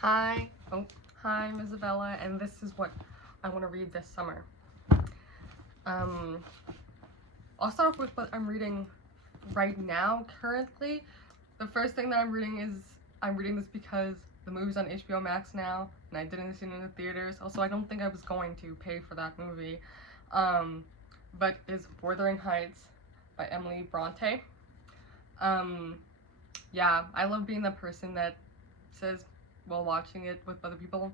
Hi. Hi, I'm Isabella, and this is what I want to read this summer. Um, I'll start off with what I'm reading right now, currently. The first thing that I'm reading this because the movie's on HBO Max now, and I didn't see it in the theaters. Also, I don't think I was going to pay for that movie. But is Wuthering Heights by Emily Bronte. Um, yeah, I love being the person that says while watching it with other people,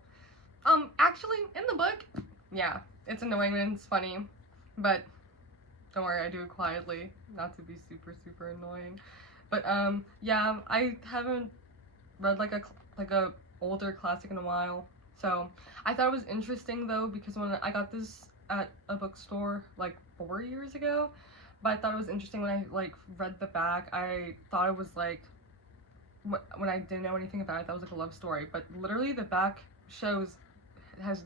actually, in the book, yeah, it's annoying and it's funny, but don't worry, I do it quietly, not to be super, super annoying. But, yeah, I haven't read like a older classic in a while, so I thought it was interesting though, because when I got this at a bookstore like 4 years ago, but I thought it was interesting when I like read the back. I thought it was like when I didn't know anything about it, that was like a love story, but literally the back shows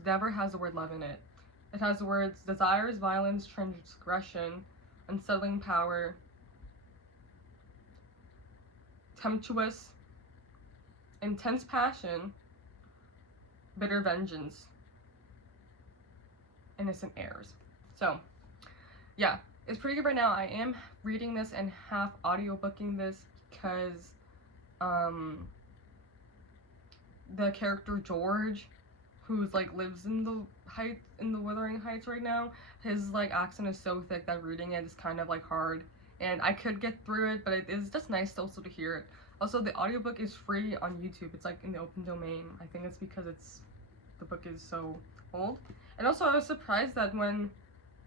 never has the word love in it. It has the words desires, violence, transgression, unsettling power, tempestuous, intense passion, bitter vengeance, innocent heirs. So, yeah, it's pretty good right now. I am reading this and half audiobooking this because the character George, who's like lives in the Wuthering Heights right now, his like accent is so thick that reading it is kind of like hard. And I could get through it, but it is just nice also to hear it. Also, the audiobook is free on YouTube. It's like in the open domain. I think it's because the book is so old. And also, I was surprised that when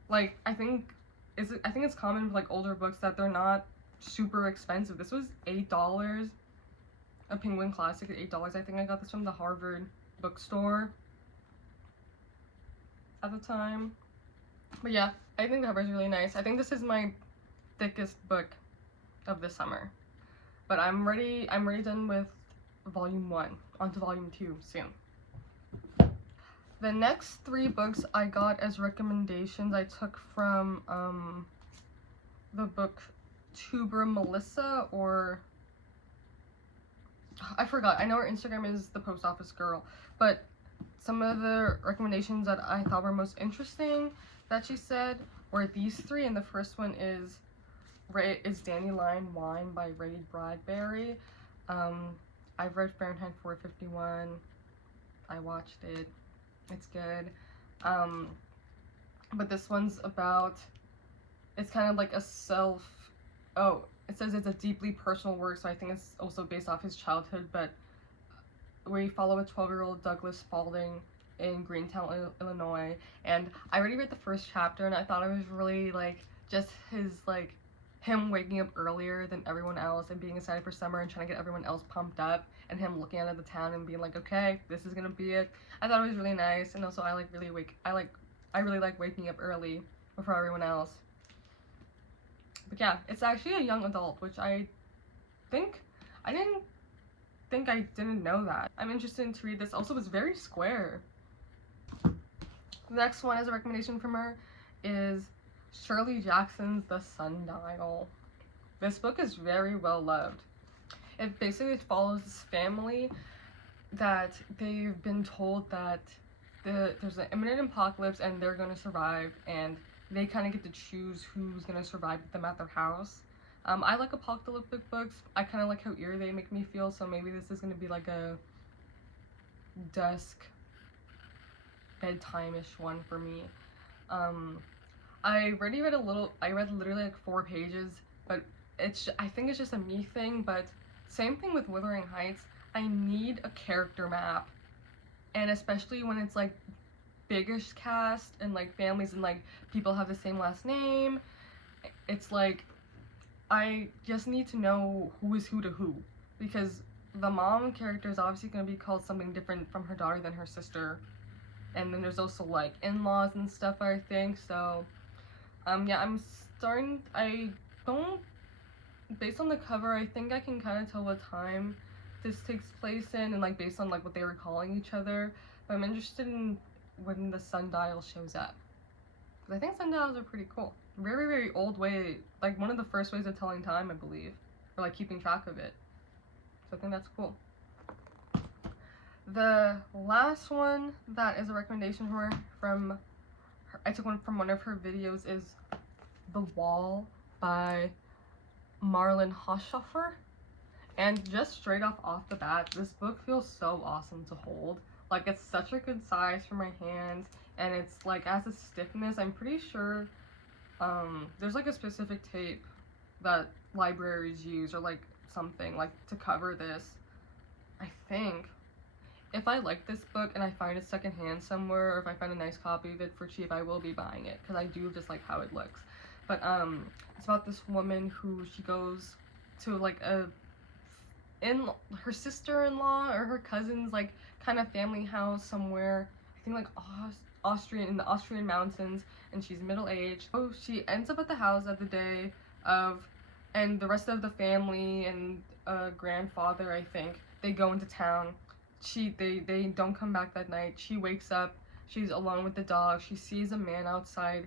like I think it's common for like older books that they're not super expensive. This was $8. A Penguin Classic at $8. I think I got this from the Harvard bookstore at the time. But yeah, I think the cover is really nice. I think this is my thickest book of the summer. But I'm ready done with volume 1. On to volume 2 soon. The next 3 books I got as recommendations I took from the book Tuber Melissa, or I forgot. I know her Instagram is the Post Office Girl, but some of the recommendations that I thought were most interesting that she said were these 3, and the first one is Dandelion Wine by Ray Bradbury. I've read Fahrenheit 451. I watched it. It's good. But this one's about, it's kind of like a it says it's a deeply personal work, so I think it's also based off his childhood, but we follow a 12-year-old Douglas Spalding in Greentown, Illinois, and I already read the first chapter, and I thought it was really, like, just him waking up earlier than everyone else and being excited for summer and trying to get everyone else pumped up, and him looking out at the town and being like, okay, this is gonna be it. I thought it was really nice, and also I really like waking up early before everyone else. But yeah, it's actually a young adult, which I didn't know that. I'm interested to read this. Also, it's very square. The next one as a recommendation from her is Shirley Jackson's The Sundial. This book is very well loved. It basically follows this family that they've been told that there's an imminent apocalypse and they're going to survive, and they kind of get to choose who's going to survive with them at their house. I like apocalyptic books. I kind of like how eerie they make me feel, so maybe this is going to be like a dusk, bedtime-ish one for me. I read literally like 4 pages, but I think it's just a me thing, but same thing with Wuthering Heights. I need a character map, and especially when it's like biggish cast and like families and like people have the same last name, it's like I just need to know who is who to who, because the mom character is obviously going to be called something different from her daughter than her sister, and then there's also like in-laws and stuff, I think. So yeah, I don't, based on the cover, I think I can kind of tell what time this takes place in, and like based on like what they were calling each other, but I'm interested in when the sundial shows up, because I think sundials are pretty cool. Very, very old way, like one of the first ways of telling time, I believe, or like keeping track of it. So I think that's cool. The last one that is a recommendation from her, I took one from one of her videos, is The Wall by Marlon Hochschaffer. And just straight off the bat, this book feels so awesome to hold. Like, it's such a good size for my hands, and it's like, as a stiffness, I'm pretty sure there's like a specific tape that libraries use, or like something like to cover this, I think. If I like this book and I find it secondhand somewhere, or if I find a nice copy of it for cheap, I will be buying it, because I do just like how it looks. But it's about this woman who she goes to like her sister-in-law or her cousin's like kind of family house somewhere, I think like Austrian, in the Austrian mountains, and she's middle-aged. Oh, she ends up at the house at the day of, and the rest of the family and grandfather, I think, they go into town. They don't come back that night. She wakes up, she's alone with the dog. She sees a man outside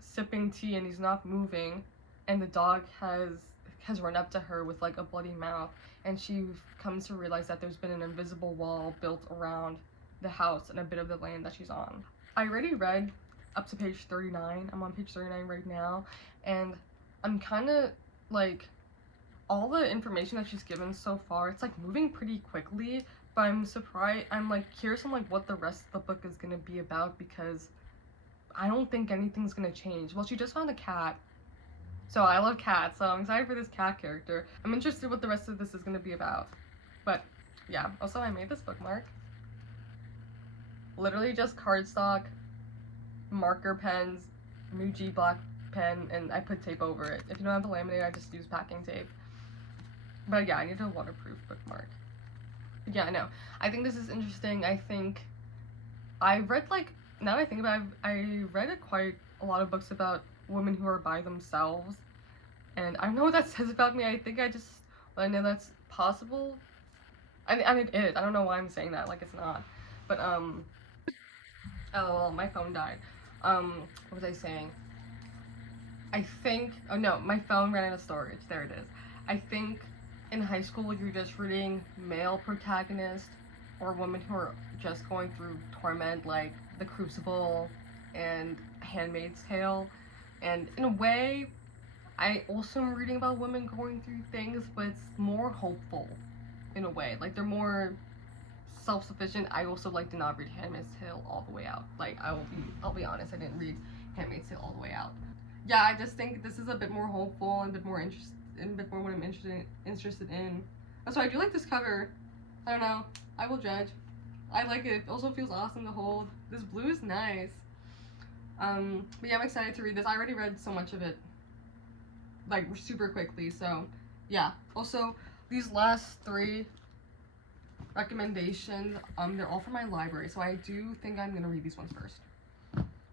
sipping tea and he's not moving, and the dog has run up to her with like a bloody mouth, and she comes to realize that there's been an invisible wall built around the house and a bit of the land that she's on. I already read up to page 39. I'm on page 39 right now, and I'm kind of like, all the information that she's given so far, it's like moving pretty quickly, but I'm surprised, I'm like curious on like what the rest of the book is gonna be about, because I don't think anything's gonna change. Well, she just found a cat, so I love cats, so I'm excited for this cat character. I'm interested what the rest of this is gonna be about. But yeah, also I made this bookmark. Literally just cardstock, marker pens, Muji black pen, and I put tape over it. If you don't have a laminator, I just use packing tape. But yeah, I need a waterproof bookmark. But yeah, no, I think this is interesting. I think I read, like, now that I think about it, I read quite a lot of books about women who are by themselves, and I don't know what that says about me. I think I know that's possible. I mean, it is. I don't know why I'm saying that, like it's not. But, oh, my phone died. What was I saying? I think, oh no, my phone ran out of storage. There it is. I think in high school you're just reading male protagonists, or women who are just going through torment, like The Crucible and Handmaid's Tale. And in a way, I also am reading about women going through things, but it's more hopeful in a way. Like, they're more self-sufficient. I also like did not read Handmaid's Tale all the way out. Like, I'll be honest, I didn't read Handmaid's Tale all the way out. Yeah, I just think this is a bit more hopeful and a bit more what I'm interested in. So I do like this cover. I don't know. I will judge. I like it. It also feels awesome to hold. This blue is nice. But yeah, I'm excited to read this. I already read so much of it, like, super quickly, so yeah. Also, these last 3 recommendations, they're all from my library, so I do think I'm gonna read these ones first.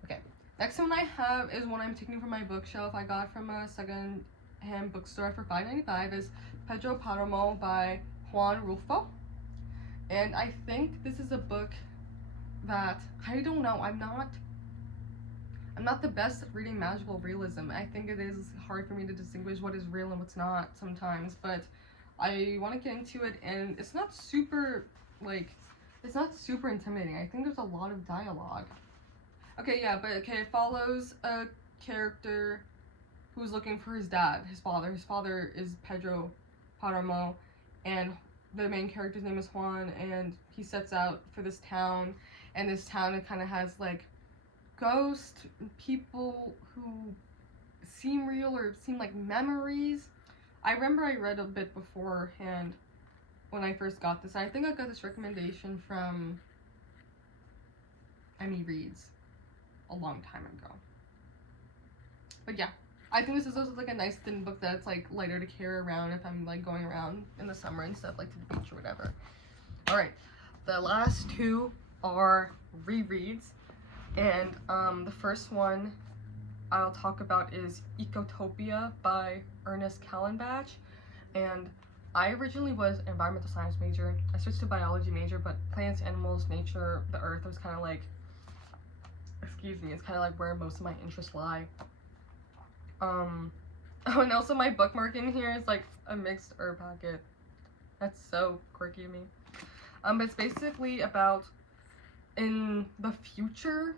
Okay, next one I have is one I'm taking from my bookshelf. I got from a second-hand bookstore for $5.95. Is Pedro Paramo by Juan Rulfo. And I think this is a book that, I don't know, I'm not the best at reading magical realism. I think it is hard for me to distinguish what is real and what's not sometimes, but I want to get into it, and it's not super, it's not super intimidating. I think there's a lot of dialogue. Okay, yeah, but okay, it follows a character who's looking for his dad, his father. His father is Pedro Paramo, and the main character's name is Juan, and he sets out for this town, and this town, it kind of has, like, ghost people who seem real or seem like memories. I remember I read a bit beforehand when I first got this. I think I got this recommendation from Emmy Reads a long time ago. But yeah, I think this is also like a nice thin book that's like lighter to carry around if I'm like going around in the summer and stuff, like to the beach or whatever. Alright, the last 2 are rereads. And the first one I'll talk about is Ecotopia by Ernest Callenbach. And I originally was an environmental science major. I switched to biology major, but plants, animals, nature, the earth was kind of like, it's kind of like where most of my interests lie. Oh, and also my bookmark in here is like a mixed herb packet. That's so quirky of me. But it's basically about in the future,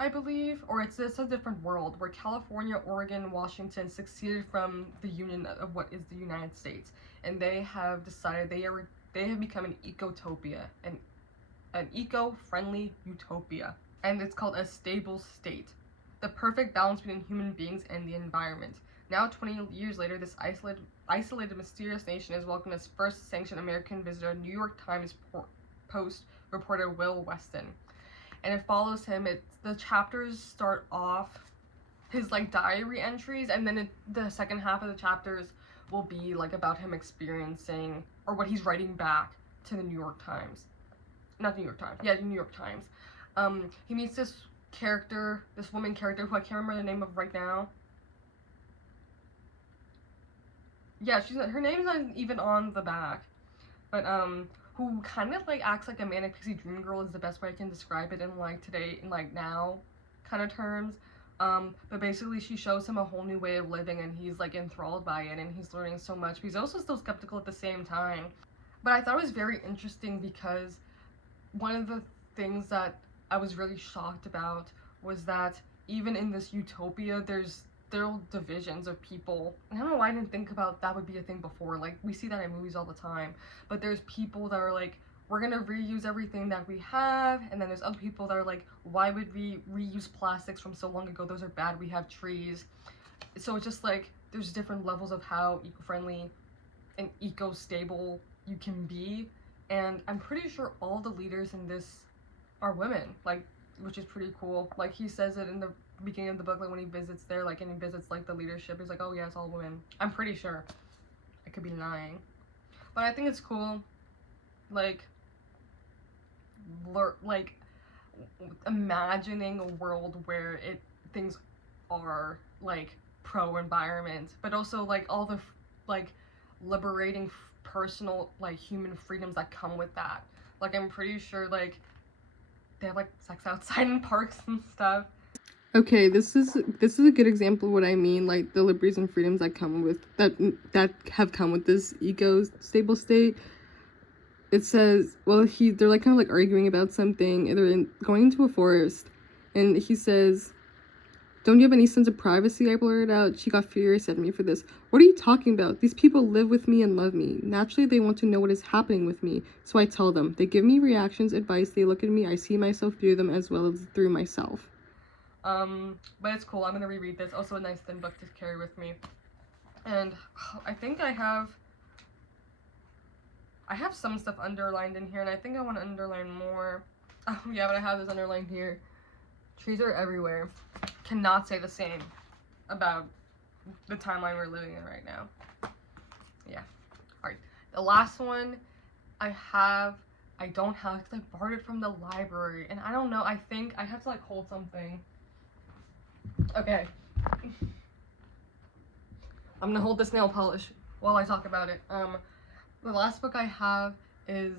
I believe, or it's a different world where California, Oregon, Washington seceded from the union of what is the United States, and they have decided they have become an ecotopia, an eco-friendly utopia, and it's called a stable state, the perfect balance between human beings and the environment. Now, 20 years later, this isolated, mysterious nation has welcomed its first sanctioned American visitor, New York Times Post reporter Will Weston. And it follows him. The chapters start off his like diary entries, and then the second half of the chapters will be like about him experiencing or what he's writing back to the New York Times. Not the New York Times. Yeah, the New York Times. He meets this woman character who I can't remember the name of right now. Yeah, her name's not even on the back, but who kind of like acts like a manic pixie dream girl is the best way I can describe it in like today, in like now kind of terms. But basically she shows him a whole new way of living, and he's like enthralled by it, and he's learning so much, but he's also still skeptical at the same time. But I thought it was very interesting because one of the things that I was really shocked about was that even in this utopia, there are divisions of people. And I don't know why I didn't think about that would be a thing before. Like, we see that in movies all the time. But there's people that are like, we're gonna reuse everything that we have. And then there's other people that are like, why would we reuse plastics from so long ago? Those are bad. We have trees. So it's just like, there's different levels of how eco-friendly and eco-stable you can be. And I'm pretty sure all the leaders in this are women, like, which is pretty cool. Like, he says it in the beginning of the book, like when he visits there, like, and he visits like the leadership, he's like, oh yeah, it's all women. I'm pretty sure. I could be lying, but I think it's cool. Like imagining a world where things are like pro environment, but also like all the like liberating personal like human freedoms that come with that. Like, I'm pretty sure like they have like sex outside in parks and stuff. Okay, this is a good example of what I mean, like the liberties and freedoms that come with that have come with this eco-stable state. It says, well, they're like kind of like arguing about something, and they're going into a forest, and he says, don't you have any sense of privacy? I blurted out. She got furious at me for this. What are you talking about? These people live with me and love me. Naturally, they want to know what is happening with me, so I tell them. They give me reactions, advice, they look at me, I see myself through them as well as through myself. But it's cool. I'm gonna reread this. Also a nice thin book to carry with me. And I think I have some stuff underlined in here, and I think I want to underline more. Oh yeah, but I have this underlined here. Trees are everywhere. Cannot say the same about the timeline we're living in right now. Yeah. Alright. The last one I don't have because I borrowed it from the library, and I don't know, I think I have to like hold something. Okay. I'm gonna hold this nail polish while I talk about it. The last book I have is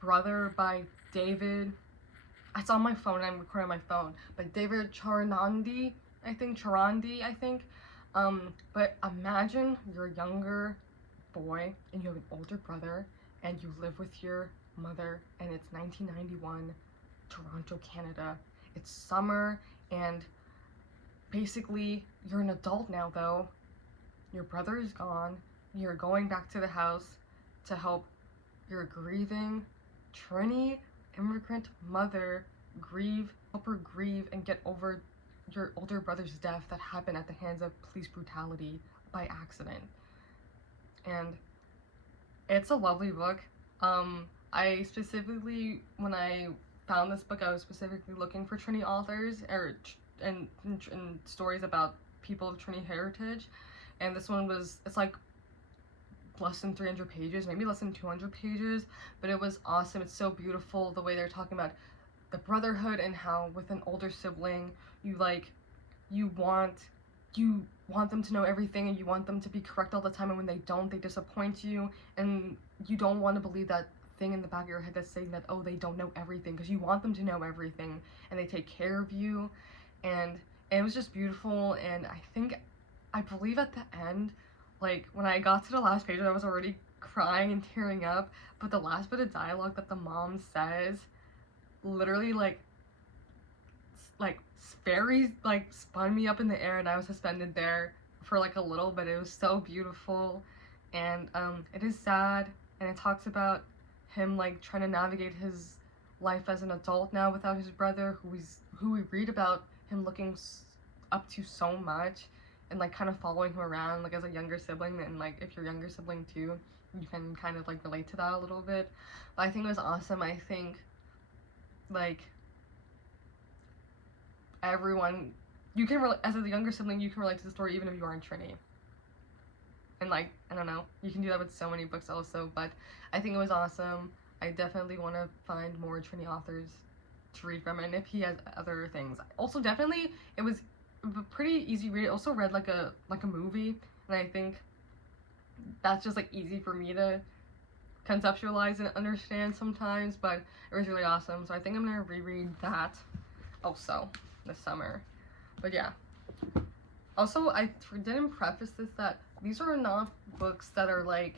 Brother by David. It's on my phone, I'm recording on my phone. But David Charandi, I think. But imagine you're a younger boy and you have an older brother and you live with your mother, and it's 1991, Toronto, Canada. It's summer, and basically you're an adult now though. Your brother is gone. You're going back to the house to help your grieving Trini immigrant mother help her grieve and get over your older brother's death that happened at the hands of police brutality by accident. And it's a lovely book. I specifically, when I found this book, I was specifically looking for Trini authors and stories about people of Trini heritage, and this one it's like less than 300 pages, maybe less than 200 pages, but it was awesome. It's so beautiful the way they're talking about the brotherhood and how with an older sibling you want them to know everything, and you want them to be correct all the time, and when they don't, they disappoint you, and you don't want to believe that thing in the back of your head that's saying that, oh, they don't know everything, because you want them to know everything, and they take care of you. And it was just beautiful. And I believe at the end, like when I got to the last page, I was already crying and tearing up, but the last bit of dialogue that the mom says literally fairies like spun me up in the air and I was suspended there for like a little bit. It was so beautiful, and it is sad, and it talks about him like trying to navigate his life as an adult now without his brother, who we read about him looking up to so much, and like kind of following him around like as a younger sibling. And like if you're a younger sibling too, you can kind of like relate to that a little bit. But I think it was awesome. I think like everyone, you can as a younger sibling, you can relate to the story even if you aren't Trini. And like, I don't know, you can do that with so many books also, but I think it was awesome. I definitely want to find more Trini authors to read from, and if he has other things. Also, definitely, it was a pretty easy read. I also read like a movie, and I think that's just like easy for me to conceptualize and understand sometimes, but it was really awesome. So I think I'm gonna reread that also this summer. But yeah. Also, I didn't preface this that these are not books that are like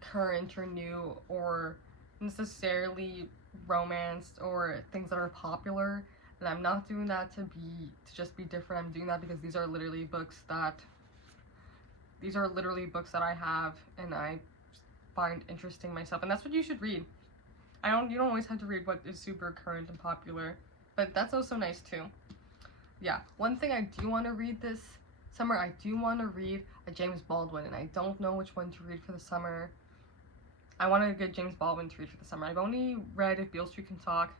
current or new or necessarily romanced or things that are popular. And I'm not doing that to just be different. I'm doing that because these are literally books that I have and I find interesting myself, and that's what you should read. You don't always have to read what is super current and popular, but that's also nice too. Yeah, one thing I do want to read this summer, I do want to read a James Baldwin, and I don't know which one to read for the summer. I want a good James Baldwin to read for the summer. I've only read If Beale Street Can Talk.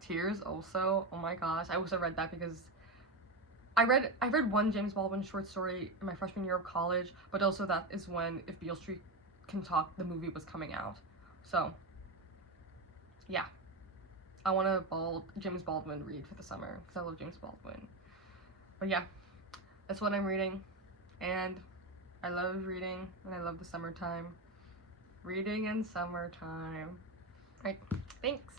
Tears also, oh my gosh, I also read that because I read one James Baldwin short story in my freshman year of college, but also that is when If Beale Street Can Talk, the movie, was coming out. So yeah, I want a James Baldwin read for the summer because I love James Baldwin. But yeah, that's what I'm reading, and I love reading, and I love the summertime. Reading in summertime. Right, thanks.